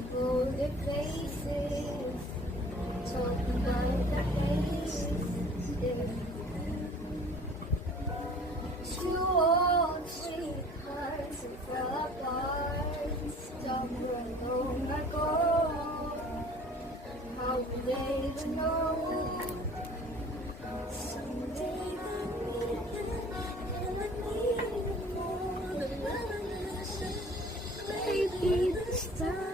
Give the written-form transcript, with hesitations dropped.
People, their faces, talking about their faces. Two old sweethearts and fell apart. Somewhere alone I go. How will they even know? Someday they'll meet again, and I need more. Maybe this time.